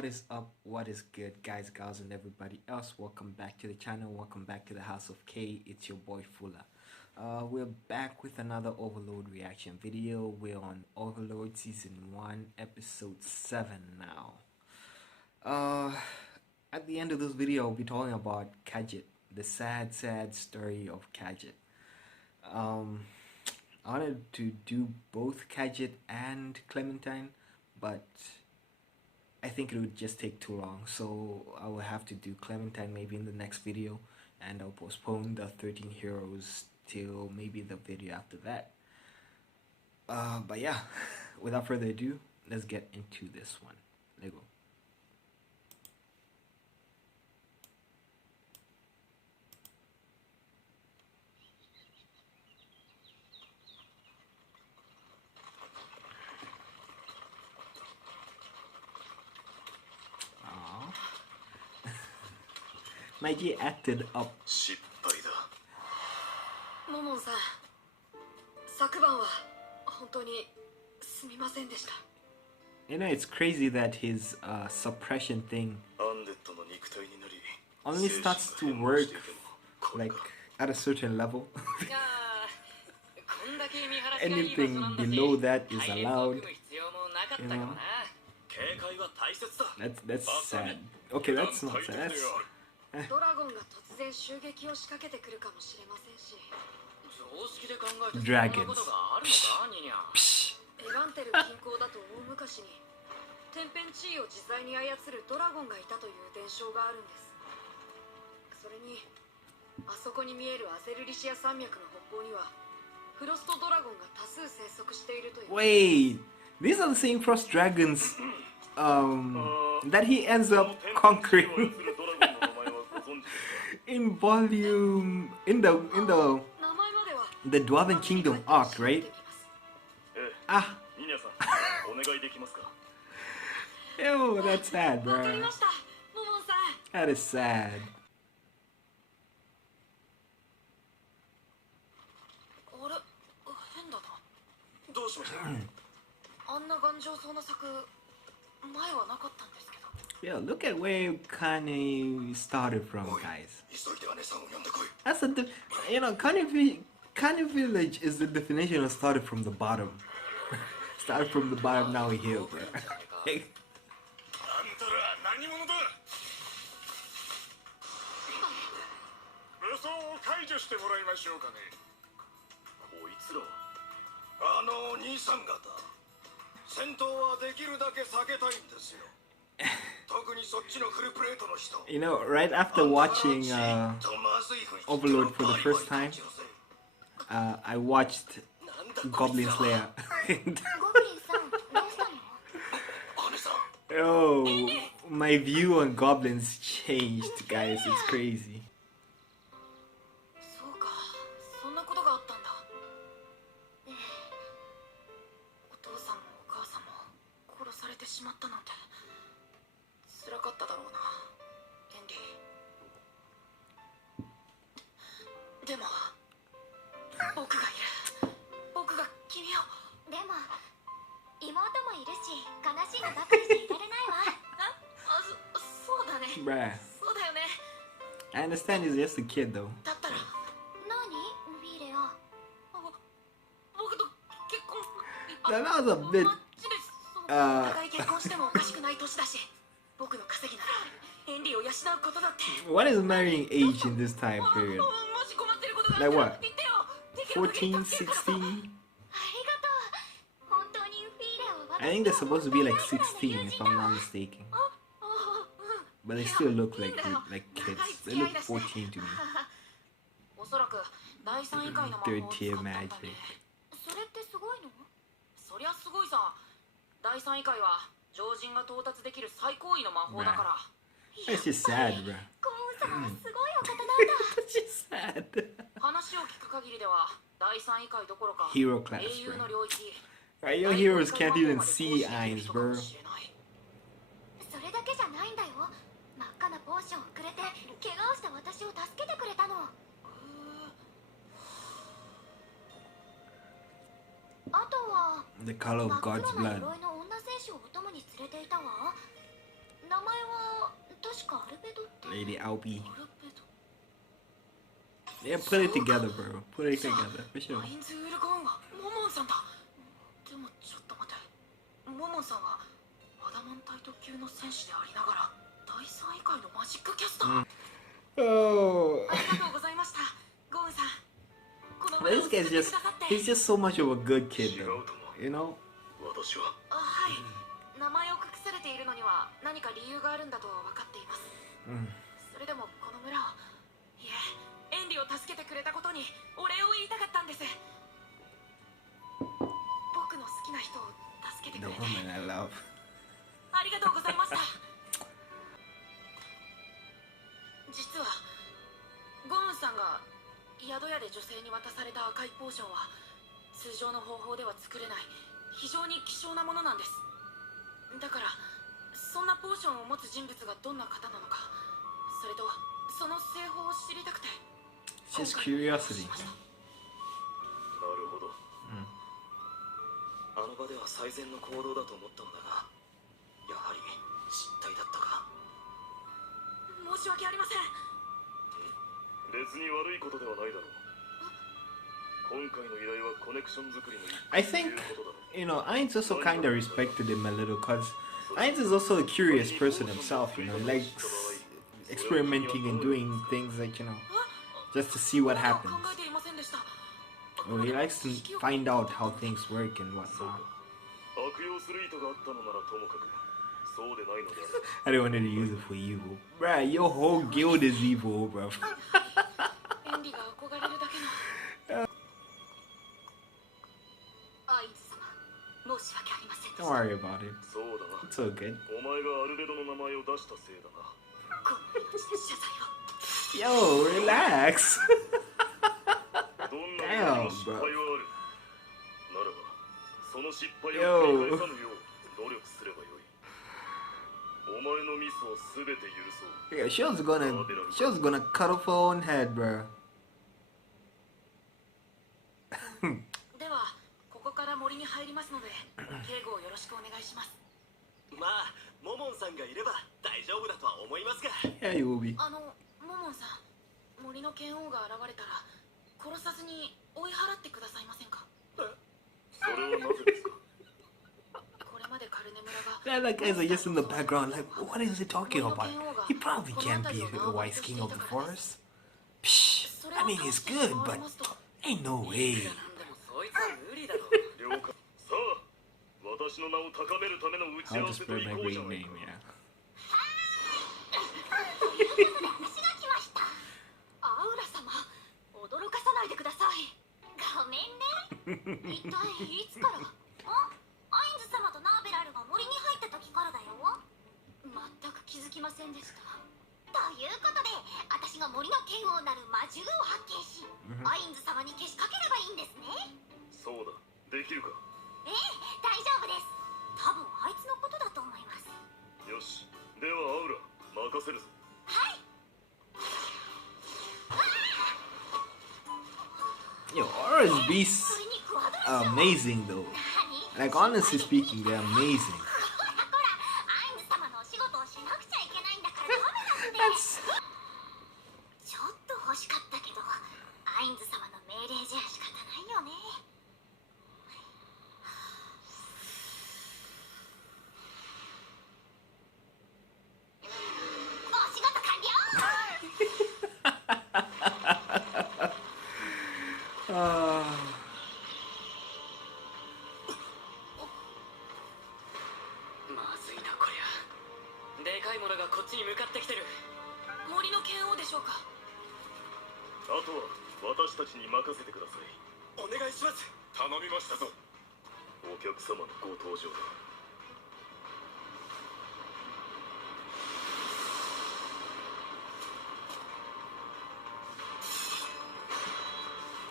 What is up? What is good, guys, gals, and everybody else? Welcome back to the channel. Welcome back to the House of K. It's your boy Fulla. We're back with another Overlord reaction video. We're on Overlord Season 1, Episode 7 now. At the end of this video, I'll be talking about Khajiit, the sad story of Khajiit. I wanted to do both Khajiit and Clementine, but I think it would just take too long, so I will have to do Clementine maybe in the next video, and I'll postpone the 13 heroes till maybe the video after that. But yeah, without further ado, let's get into this one. Let's go. Maiji acted up. Momon さん、昨晩は本当にすみませんでした。 You know, it's crazy that his suppression thing only starts to work like at a certain level. Anything below that is allowed. You know, that's sad. Okay, that's not sad. That's ドラゴンが突然襲撃を仕掛けてくるかもしれませんし、常識で考えてそんなことがあるのか、ニニャ。エガンテル近郊だと大昔に天変地異を自在に操るドラゴンがいたという伝承があるんです。それにあそこに見えるアゼルリシア山脈の北方にはフロストドラゴンが多数生息しているという。Wait, these are the same frost dragons that he ends up conquering in volume in the Dwarven Kingdom arc, right? Ah. Ew, that's sad, bro. That is sad. あれ、変だな。どうしました？あんな頑丈そうな柵、前はなかったんですけど。 Yeah, look at where you kind of started from, guys. That's you know, kind of village is the definition of started from the bottom. Started from the bottom, now we're here, bro. You know, right after watching Overlord for the first time, I watched Goblin Slayer. Oh, my view on goblins changed, guys. It's crazy. そうか、そんなことがあったんだ。お父さんもお母さんも殺されてしまったなんて辛かっただろうな、エンリー。でも僕がいる。僕が君を。でも妹もいるし、悲しいのばかりじゃいられないわ。そうだね。Bruh. そうだよね。 I understand he's just a kid, though. だったら何？ンフィーレア。僕と結婚。 That was a bit. お互い結婚してもおかしくない年だし、僕の稼ぎならエンリーを養うことだって。 What is marrying age in this time period? もし困ってることがあ Like ったら what? 言ってよ。 14, 16? ありがとう。本当にンフィーレを。 I think they're supposed to be like 16, if I'm not mistaken. But they still look like kids. They look 14 to me. おそらく第三以下の魔法を使ったんだね。 Third tier magic. それってすごいの？そりゃすごいさ。第三以下は常人が到達できる最高位の魔法だから。 That's just sad, bro. コウさんはすごいお方なんだ。 That's just sad. 話を聞く限りでは第三以下どころか Hero class, 英雄の領域。 Right, your heroes can't even see eyes, bro. それだけじゃないんだよ。真っ赤なポーションをくれて怪我をした私を助けてくれたの。あとは The color of God's blood. の女戦士をお供に連れていたわ。名 Lady Albie. Yeah, put it together, bro. Put it together, for sure. モモンさんはアダマンタイト級の戦士でありながら第3位会のマジックキャスター。Oh. ありがとうございました。ゴンさん。この This guy's he's just so much of a good kid, though. You know? はい。名前を隠されているのには何か理由があるんだと分かっています。それでもこの村を、いえ、エンリを助けてくれたことにお礼を言いたかったんです。僕の好きな人を助けてく The れて woman I love. ありがとうございました。実はゴーンさんが宿屋で女性に渡された赤いポーションは通常の方法では作れない非常に希少なものなんです。だからそんなポーションを持つ人物がどんな方なのか、それとその製法を知りたくて。 Just curiosity. なるほど。あの場では最善の行動だと思ったのだが、やはり失態だったか。申し訳ありません。別に悪いことではないだろう。今回の依頼はコネクション作りの一 I 環とい think, うことだろう。 you know, Ainz also kind of respected him a little because Ainz is also a curious person himself, you know, he likes experimenting and doing things like, you know, just to see what happens. 考えていませんでした。 Well, he likes to find out how things work and そう whatnot. か。悪用する意図があったのならともかく、そうでないのであれば。 I don't want to use it for evil. Bruh, your whole guild is evil, bro. エンリが憧れるだけの。アインズ様、申し訳ありませんでし Don't た。 worry about it. そうだな。 It's all good. お前がアルベドの名前を出したせいだな。この命で謝罪を。 Yo, relax. どんなことにも失敗はある。ならば、その失敗を繰り返さぬよう努力すればよい。お前のミスをすべて許そう。 Yeah, she was gonna cut off her own head, bro. では、ここから森に入りますので、警護をよろしくお願いします。まあ、モモンさんがいれば大丈夫だとは思いますが。 Yeah, you will be. モモンさん、森の剣王が現れたら殺さずに追い払ってくださいませんか。それはなぜですか。これまでカルネ村が Yeah, like guys are just in the background, like, what is he talking about? He probably can't be a wise king of the forest. Psh, I mean, he's good, but ain't no way. でもそいつは無理だろ。了解。さあ、私の名を高めるための打ち合 How わ to せと spell い my こう great じゃない name, か。 yeah. 私が来ました。アウラ様、驚かさないでください。ごめんね。一体いつから？アインズ様とナーベラルが森に入った時からだよ。全く気づきませんでした。ということで、私が森の剣王なる魔獣を発見し、アインズ様にけしかければいいんですね。そうだ、できるか。ええ、大丈夫です。多分あいつのことだと思います。よし、ではアウラ、任せるぞ。はい。 Yo, Aura's beasts are amazing though. Like honestly speaking, they're amazing. ほら、アインズ様のお仕事をしなくちゃいけないんだからダメなんで。 That's ちょっと欲しかったけど、アインズ様の命令じゃ仕方ないよね。お仕事完了。 まずいなこりゃ。でかいものがこっちに向かってきてる。森の剣王でしょうか。あとは私たちに任せてください。お願いします。頼みましたぞ。お客様のご登場だ。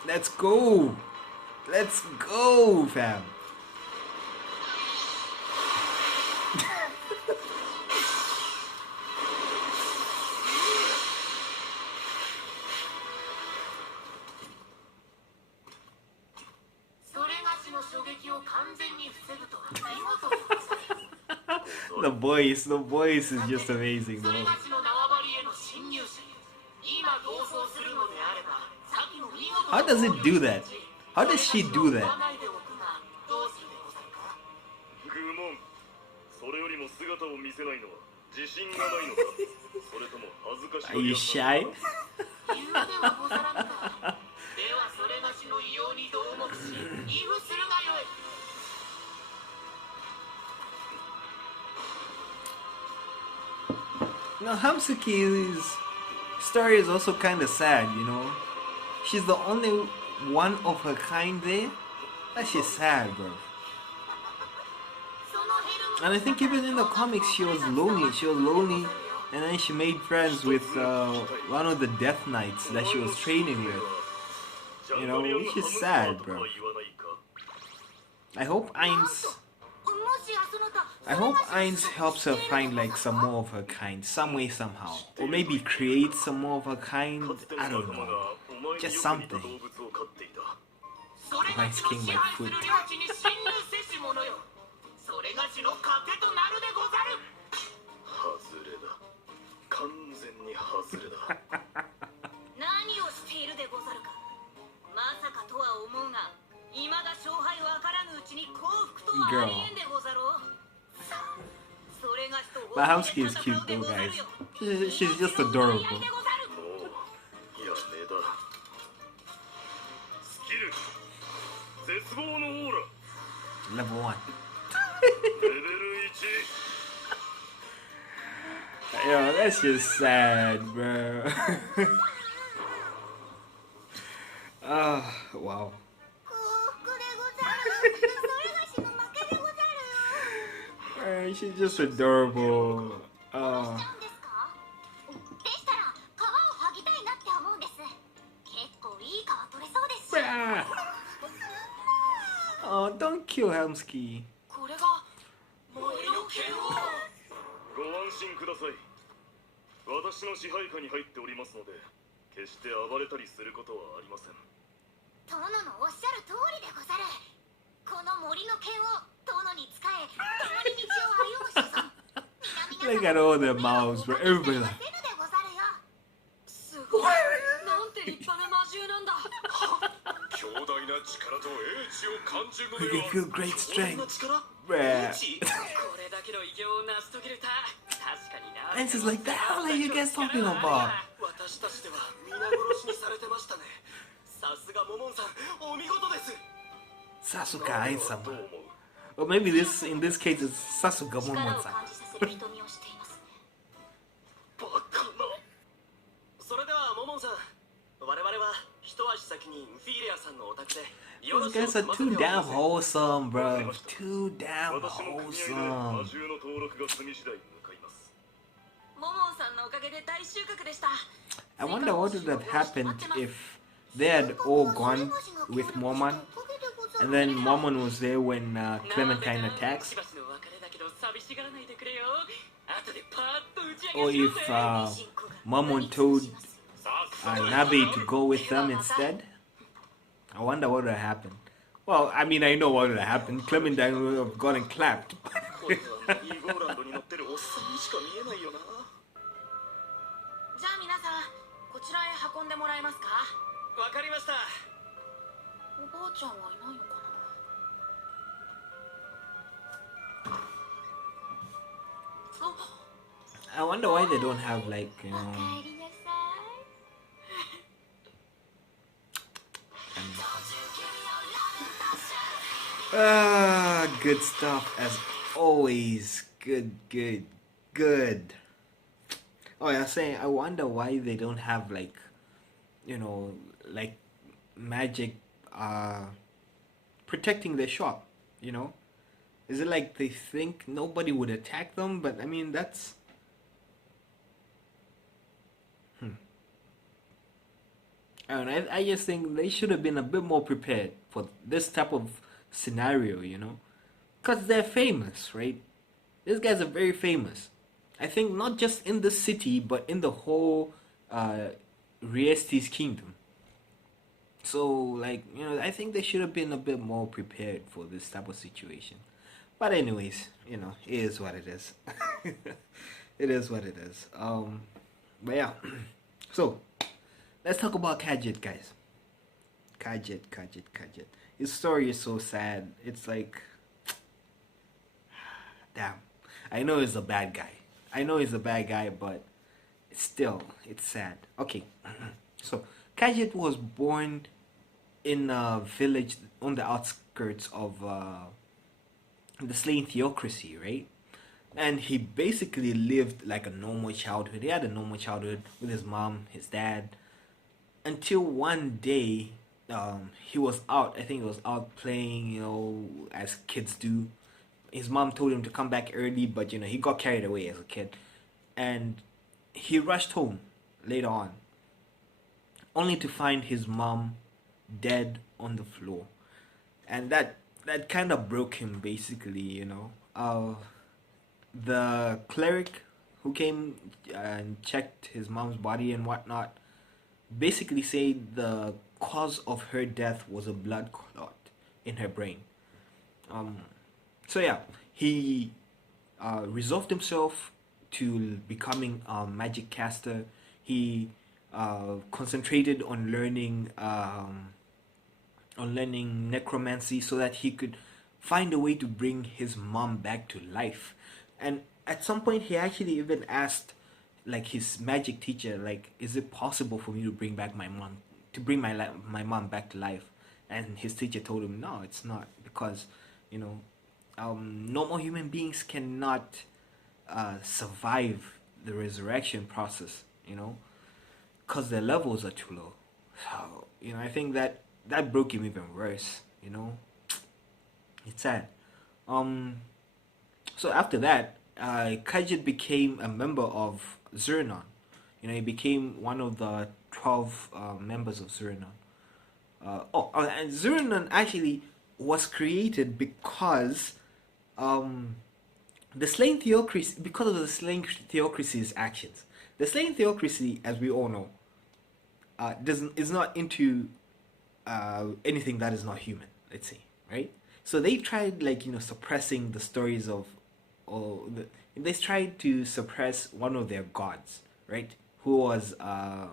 let's go. Let's go, fam. それがしの衝撃を完全に防ぐとは見事でございます。 The voice is just amazing, それ though. がしの縄張 How does it do that? How does she do that? 愚問。それよりも姿を見せないのは自信がないのか。それとも恥ずかしが Are り you 屋さ。 shy? 言うではござらぬか。ではそれがしの異様に同目し、畏怖するがよい。No, Hamsuke's story is also kind of sad, you know. She's the only one of her kind there. That's just sad, bro. And I think even in the comics, she was lonely. She was lonely, and then she made friends with one of the Death Knights that she was training with. You know, which is sad, bro. I hope Ainz helps her find like some more of her kind, some way, somehow. Or maybe create some more of her kind, I don't know. Just something. Nice king my foot. それがしの糧となるでござる。外れだ。完全に外れだ。何をしているでござるか。まさかとは思うが、未だ勝敗わからぬうちに幸福とはありえんでござろう。それがしと。 But Hamsuke is cute though, guys. She's just adorable. もうやめだ。スキル。絶望のオーラ。 Level 1. レベル1。 Yo, that's just sad, bro. Wow. She's just adorable. でしたら皮を剥ぎたいなって思うんです。結構いい皮取れそうですし。 Oh, don't kill Hamsuke. これが森の剣を。ご安心ください。私の支配下に入っておりますので、決して暴れたりすることはありません。殿のおっしゃる通りでござる。この森の剣を殿に仕え、共に道を歩む所存。 Look at all the mouths, bro. Everybody like. すごい。なんて立派な魔獣なんだ。強大な力と英知を感じるので They は。 feel great strength. こ Bruh. れだけの偉業を成し遂げるた確かにな。 And it's just like, the hell are you guys talking about? 私たちでは皆殺しにされてましたね。さすがモモンさん、お見事です。 Sasuga ain't someone. Or maybe this, in this case, it's Sasuga Momon-san. バカな。それではモモンさん、我々は一足先にンフィーレアさんのお宅でよろ These しく guys are お too 任せを damn ください。 wholesome, bro. Too damn 私も組合で魔 wholesome. 獣の登録が済み次第向かいます。モモンさんのおかげで大収穫でした。 I wonder what would have happened if they had all gone with Momon, and then Momon was there when Clementine attacks, しばしの別れだけど寂しがらないでくれよ。後でパーッと打ち上 or げしよ if うぜ。 Momon told Nabe to go with them instead. I wonder what would have happened. Well, I mean, I know what would have happened. Clementine would have gotten clapped. これはイーゴーランドに乗ってるおっさんにしか見えないよな。じゃあ皆さん、こちらへ運んでもらえますか。わかりました。おばあちゃんはいないのかな。 I wonder why they don't have like, you know, おかえりなさい。 good stuff as always. Good, good, good. Oh, I was saying, I wonder why they don't have like, you know, like magic protecting their shop, you know? Is it like they think nobody would attack them? But I mean, that's... I don't know, I just think they should have been a bit more prepared for this type of scenario, you know? Because they're famous, right? These guys are very famous. I think not just in the city, but in the whole Riesti's kingdom. So, like, you know, I think they should have been a bit more prepared for this type of situation. But anyways, you know, it is what it is. It is what it is. But yeah. So, let's talk about Khajiit, guys. Khajiit. His story is so sad. It's like, damn. I know he's a bad guy. But still, it's sad. Okay, so Khajiit was born in a village on the outskirts of the slain theocracy, right? And he basically lived like a normal childhood. He had a normal childhood with his mom, his dad, until one day he was out. I think he was out playing, as kids do. His mom told him to come back early, but he got carried away as a kid, and he rushed home later on, only to find his mom dead on the floor, and that kind of broke him basically. The cleric who came and checked his mom's body and whatnot basically said the cause of her death was a blood clot in her brain. So yeah, he resolved himself to becoming a magic caster. He concentrated on learning necromancy so that he could find a way to bring his mom back to life. And at some point, he actually even asked, like, his magic teacher, like, is it possible for me to bring back my mom, my mom back to life? And his teacher told him, no, it's not, because normal human beings cannot survive the resurrection process, because their levels are too low. So I think that broke him even worse. It's sad. So after that, Khajiit became a member of Zuranon. He became one of the 12 members of Zuranon. And Zuranon actually was created because the slain theocracy, because of the slain theocracy's actions. The slain theocracy, as we all know, is not into anything that is not human. Let's say, right? So they tried, suppressing the stories of, they tried to suppress one of their gods, right? Who was the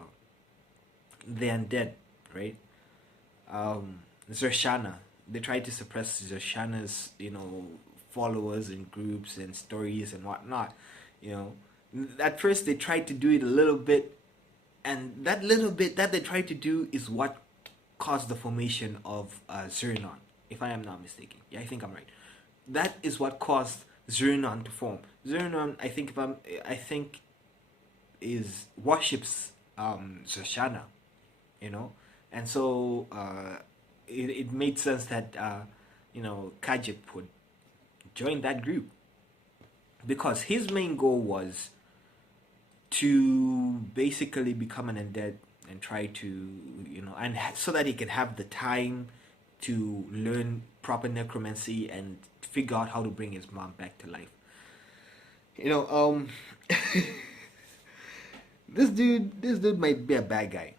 undead, right? Zershana. They tried to suppress Zershana's, followers and groups and stories and whatnot. At first they tried to do it a little bit, and that little bit that they tried to do is what caused the formation of Zuranon, if I am not mistaken. Yeah, I think I'm right. That is what caused Zuranon to form. Zuranon, I think is worships Zershana, and so it made sense that Khajiit would join that group, because his main goal was to basically become an undead and try to so that he can have the time to learn proper necromancy and figure out how to bring his mom back to life. This dude might be a bad guy.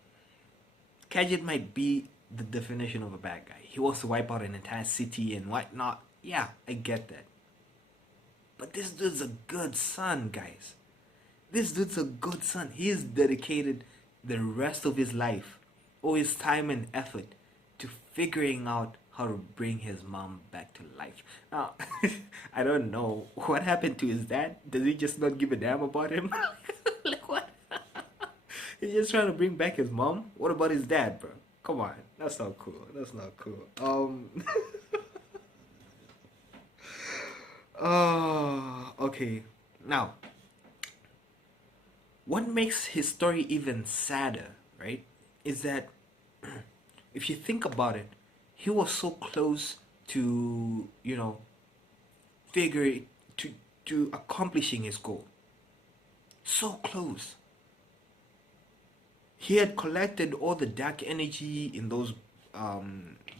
Khajiit might be the definition of a bad guy. He wants to wipe out an entire city and whatnot. Yeah, I get that. But this dude's a good son, guys. This dude's a good son. He has dedicated the rest of his life, all his time and effort, to figuring out how to bring his mom back to life. Now, I don't know what happened to his dad. Does he just not give a damn about him? Like, what? He's just trying to bring back his mom? What about his dad, bro? Come on. That's not cool. Oh, okay. Now, what makes his story even sadder, right, is that if you think about it, he was so close to, to accomplishing his goal. So close. He had collected all the dark energy in those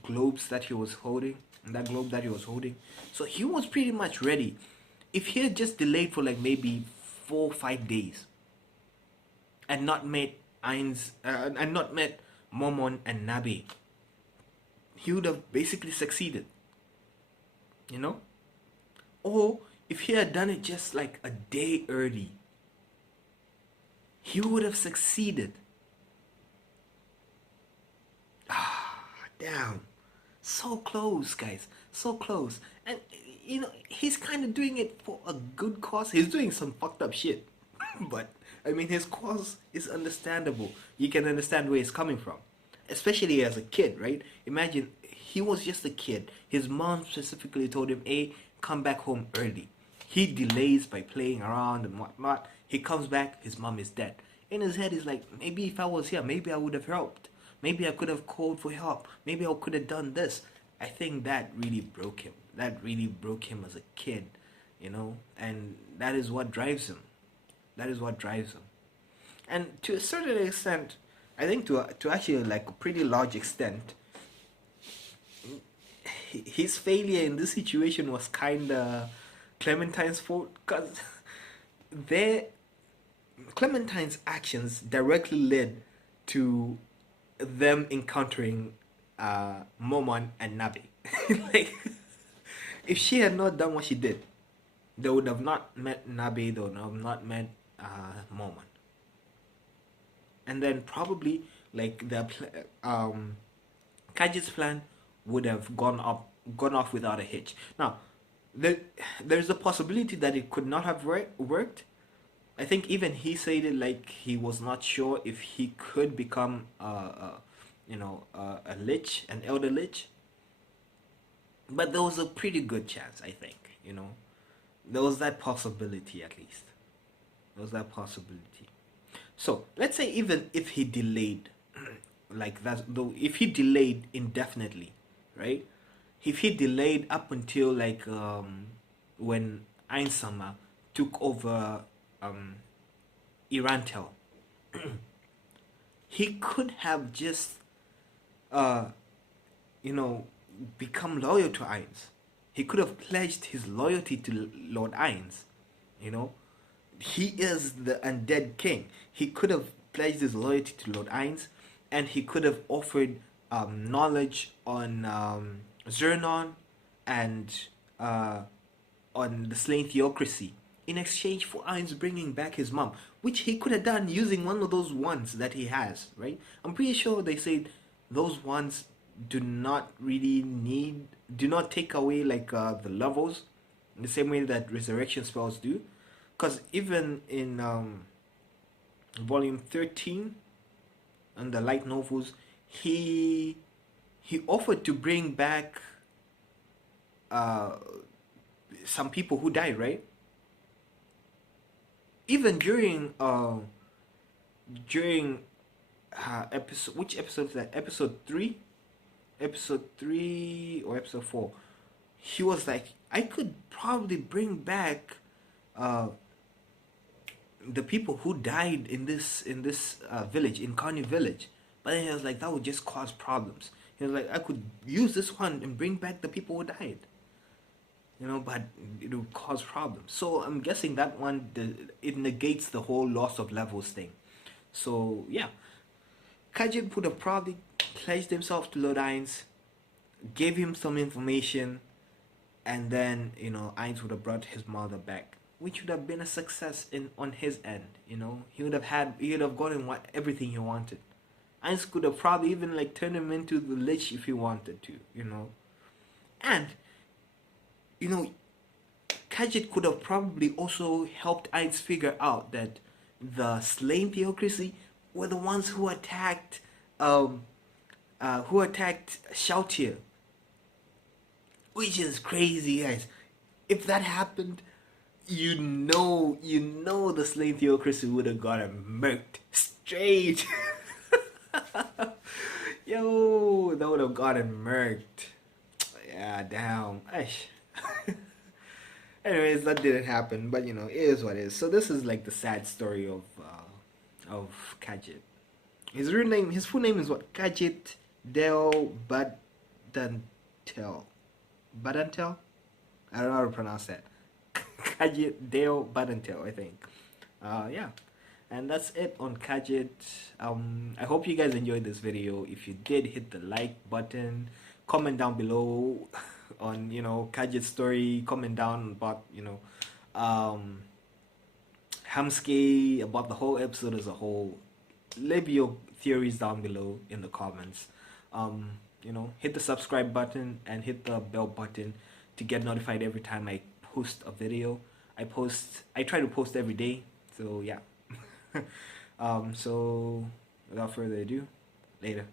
globes that he was holding, in that globe that he was holding. So he was pretty much ready. If he had just delayed for like maybe 4 or 5 days and not met Momon and Nabe, he would have basically succeeded. Or if he had done it just like a day early, he would have succeeded. Damn. So close, guys. So close. And, he's kind of doing it for a good cause. He's doing some fucked up shit. But, I mean, his cause is understandable. You can understand where he's coming from. Especially as a kid, right? Imagine, he was just a kid. His mom specifically told him, hey, come back home early. He delays by playing around and whatnot. He comes back, his mom is dead. In his head, he's like, maybe if I was here, maybe I would have helped. Maybe I could have called for help. Maybe I could have done this. I think that really broke him. That really broke him as a kid, and that is what drives him. That is what drives him. And to a certain extent, I think to actually like a pretty large extent, his failure in this situation was kinda Clementine's fault, because Clementine's actions directly led to them encountering Momon and Nabe. Like, if she had not done what she did, they would have not met Nabe, they would have not met Momon. And then probably like the Khajiit's plan would have gone off without a hitch. Now, there's a possibility that it could not have worked. I think even he said it like he was not sure if he could become a lich, an elder lich. But there was a pretty good chance, I think. There was that possibility, at least. There was that possibility. So let's say even if he delayed, like that, though, if he delayed indefinitely, right? If he delayed up until like when Ainsama took over Irantel, he could have just become loyal to Ainz. He could have pledged his loyalty to Lord Ainz. He is the undead king. He could have pledged his loyalty to Lord Ainz, and he could have offered knowledge on Zernon and on the slain theocracy in exchange for Ainz bringing back his mom, which he could have done using one of those wands that he has, right? I'm pretty sure they said those wands do not take away like the levels in the same way that resurrection spells do. Because even in volume 13 and the light novels, he offered to bring back some people who died, right? Even during episode, which episode is that? Episode 3 or episode 4, he was like, I could probably bring back the people who died in this village, in Carney village. But then he was like, that would just cause problems. He was like, I could use this one and bring back the people who died, but it would cause problems. So I'm guessing that one, it negates the whole loss of levels thing. So yeah, Khajiit would have probably pledged himself to Lord Ainz, gave him some information, and then Ainz would have brought his mother back, which would have been a success on his end. He would have gotten everything he wanted. Ainz could have probably even like turned him into the lich if he wanted to, and Khajiit could have probably also helped Ainz figure out that the slain theocracy were the ones who attacked Shoutir, which is crazy, guys. If that happened, the slain theocracy would have gotten murked straight. Yo, that would have gotten murked. Yeah, damn. Anyways, that didn't happen, but it is what it is. So this is like the sad story of Khajiit. His full name is what? Khajiit Del Badantel. Badantel? I don't know how to pronounce that. Khajiit Del Badantel, I think. Yeah. And that's it on Khajiit. I hope you guys enjoyed this video. If you did, hit the like button. Comment down below on Khajiit's story. Comment down about Hamsuke, about the whole episode as a whole. Leave your theories down below in the comments. hit the subscribe button and hit the bell button to get notified every time I post a video. I try to post every day, so yeah. So without further ado, later.